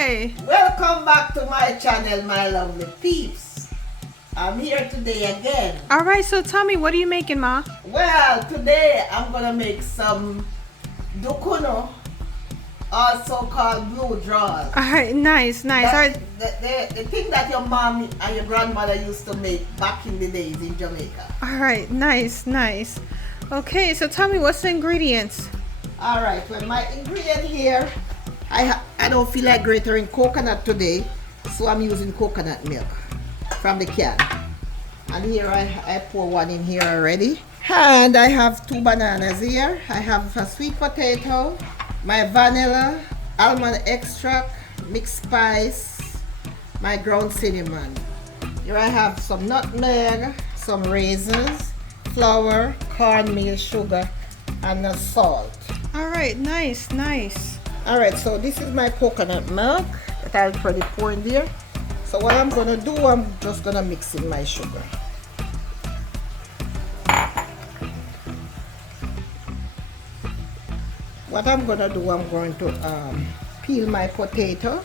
Hi. Welcome back to my channel, my lovely peeps. I'm here today again. All right, so tell me, what are you making, Ma? Well, today I'm gonna make some Duckunoo, also called blue draws. All right, nice. All right. The thing that your mom and your grandmother used to make back in the days in Jamaica. All right, nice. Okay, so tell me, what's the ingredients? All right, well, my ingredient here, I don't feel like grating coconut today, so I'm using coconut milk from the can. And here I pour one in here already. And I have 2 bananas here. I have a sweet potato, my vanilla, almond extract, mixed spice, my ground cinnamon. Here I have some nutmeg, some raisins, flour, cornmeal, sugar, and the salt. All right, nice. All right, so this is my coconut milk that I already poured in there. So what I'm gonna do, I'm just gonna mix in my sugar. What I'm gonna do, I'm going to peel my potatoes.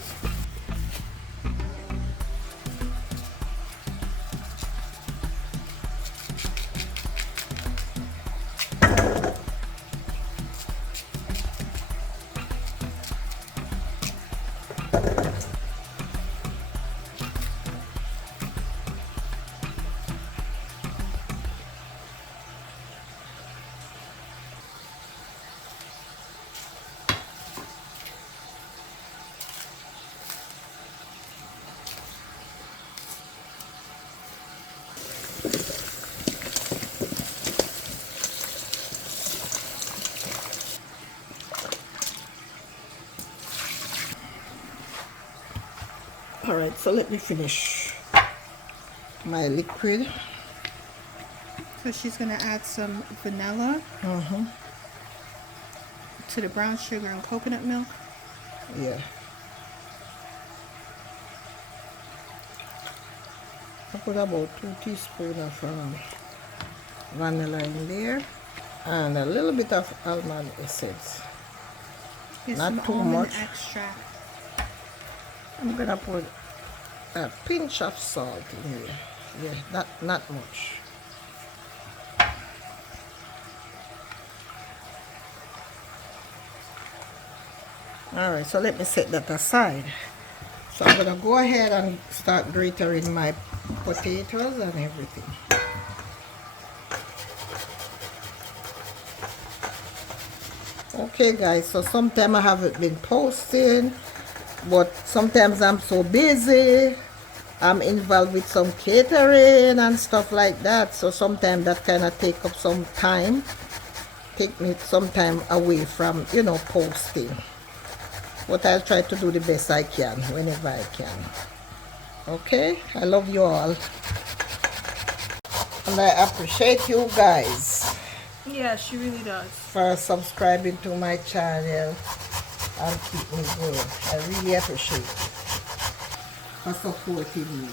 All right, so let me finish my liquid. So she's gonna add some vanilla to the brown sugar and coconut milk. Yeah. I put about 2 teaspoons of vanilla in there and a little bit of almond essence. Get Not some too almond much. extract. I'm gonna put a pinch of salt in here. Yeah, not much. All right, so let me set that aside. So I'm gonna go ahead and start grating my potatoes and everything. Okay guys, so sometimes I haven't been posting, but sometimes I'm so busy. I'm involved with some catering and stuff like that, so sometimes that kind of take up some time, take me some time away from, you know, posting. But I'll try to do the best I can whenever I can. Okay, I love you all, and I appreciate you guys Yeah, she really does. for subscribing to my channel and keep me going. I really appreciate it for supporting me.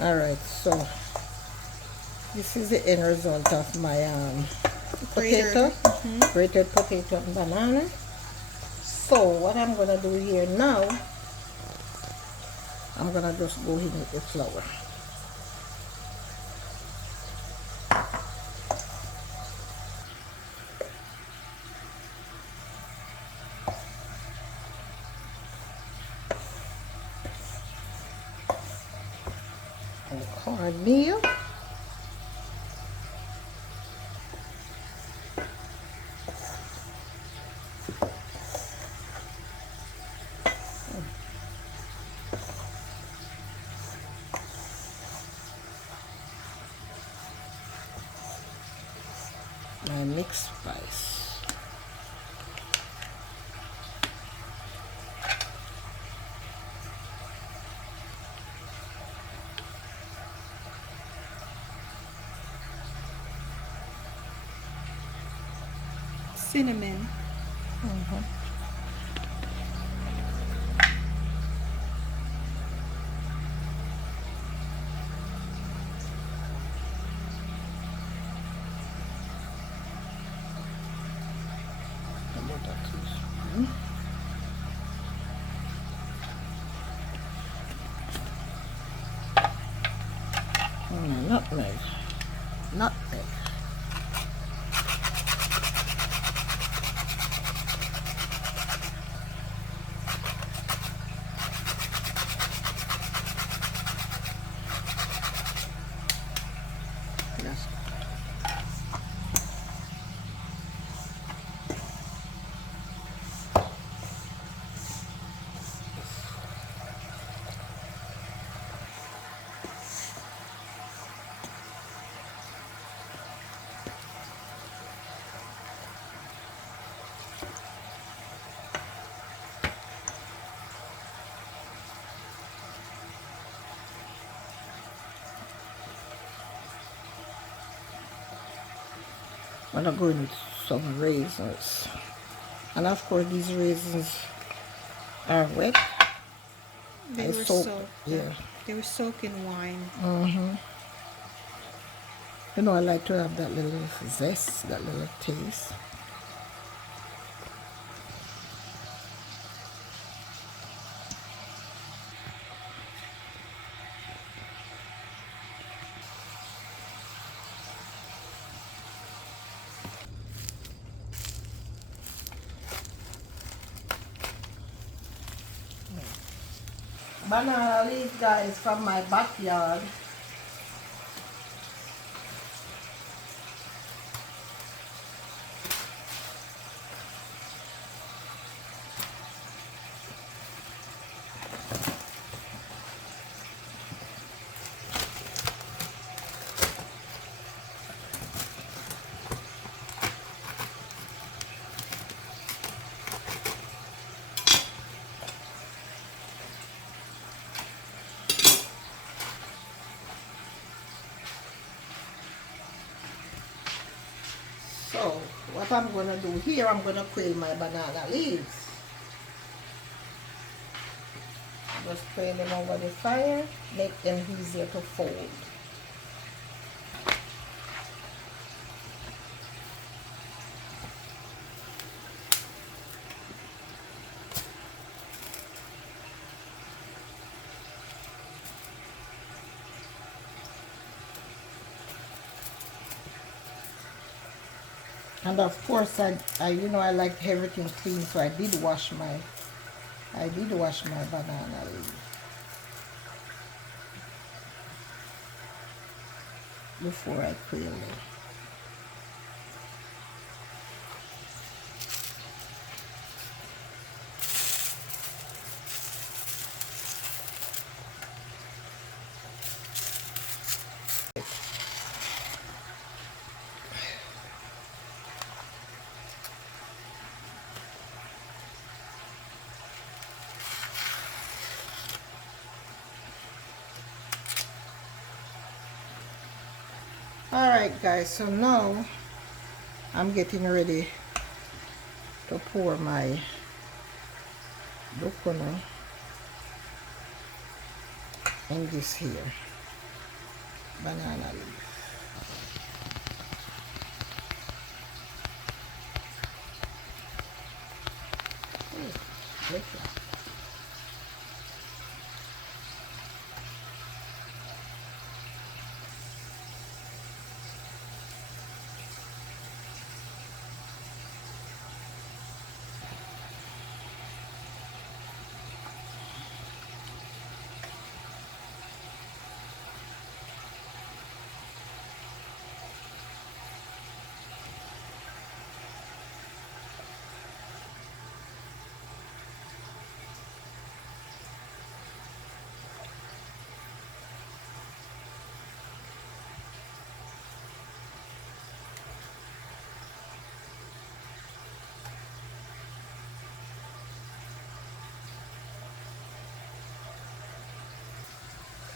All right, so this is the end result of my potato, grated potato and banana. So what I'm gonna do here now, I'm gonna just go in with the flour. And cornmeal. My mixed spice. Cinnamon. Nutmeg. Nutmeg. Yes. I'm gonna go in with some raisins. And of course these raisins are wet. They I were soaked, soaked. yeah. They were soaked in wine. You know, I like to have that little zest, that little taste. Banana leaves, guys, from my backyard. So, what I'm going to do here, I'm going to peel my banana leaves. Just peel them over the fire, make them easier to fold. And of course, you know, I like everything clean, so I did wash my banana leaves before I peel them. Alright guys, so now I'm getting ready to pour my Duckunoo in this here banana leaf. Look at that.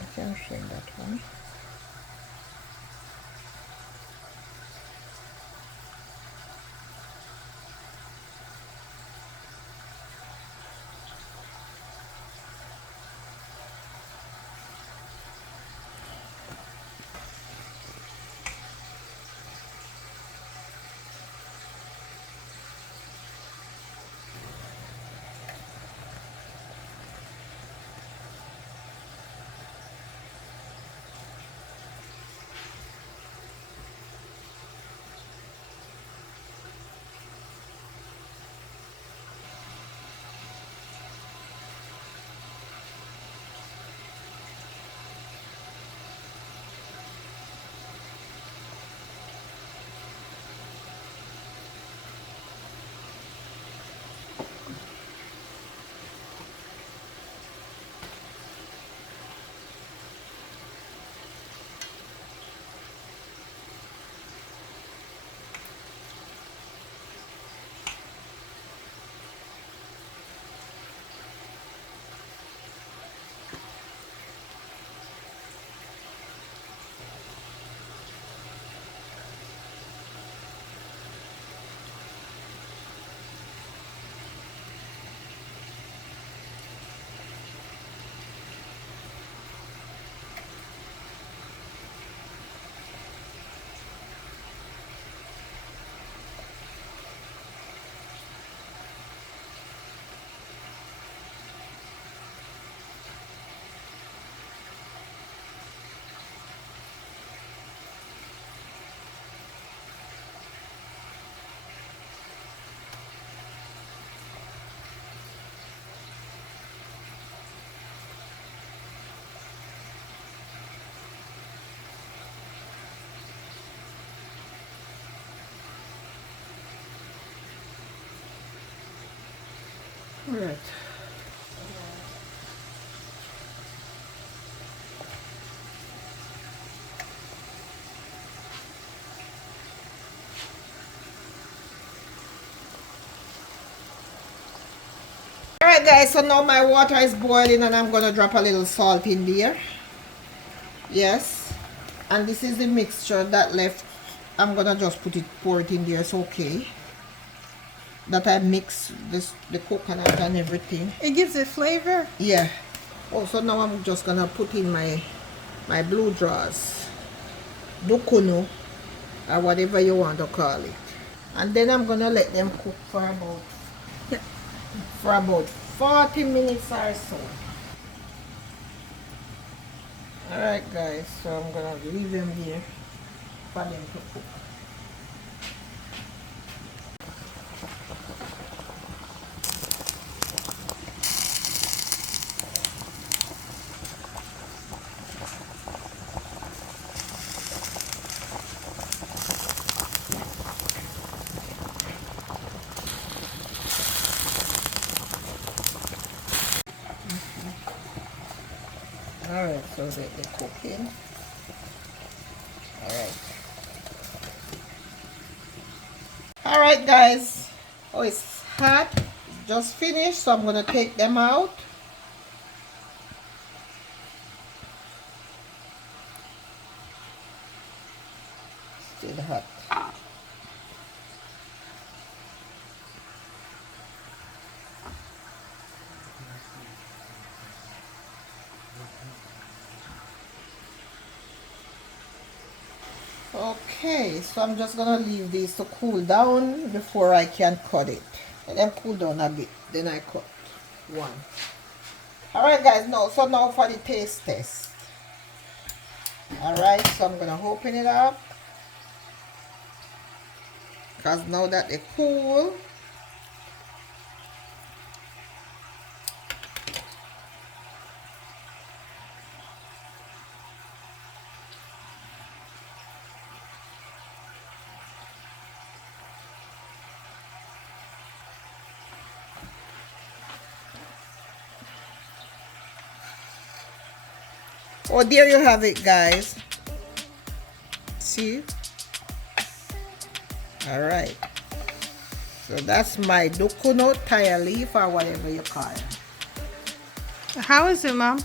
I can shake that one. Alright. Alright guys, so now my water is boiling and I'm gonna drop a little salt in there. Yes. And this is the mixture that left. I'm gonna just pour it in there. It's okay that I mix the coconut and everything. It gives it flavor. Yeah. Also now I'm just gonna put in my blue drawers, Duckunoo, or whatever you want to call it, and then I'm gonna let them cook for about 40 minutes or so. Alright guys, so I'm gonna leave them here for them to cook. Alright, so they're cooking. Alright guys, oh, it's hot. It's just finished, so I'm gonna take them out. Still hot. Okay, so I'm just gonna leave these to cool down before I can cut it. Let them cool down a bit, then I cut one. Alright guys, now for the taste test. Alright, so I'm gonna open it up, because now that they're cool, oh, there you have it guys. See? Alright. So that's my Duckunoo tire leaf, or whatever you call it. How is it, Mom?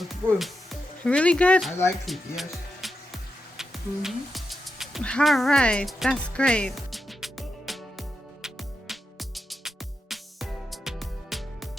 It's good. Really good? I like it, yes. All right, that's great.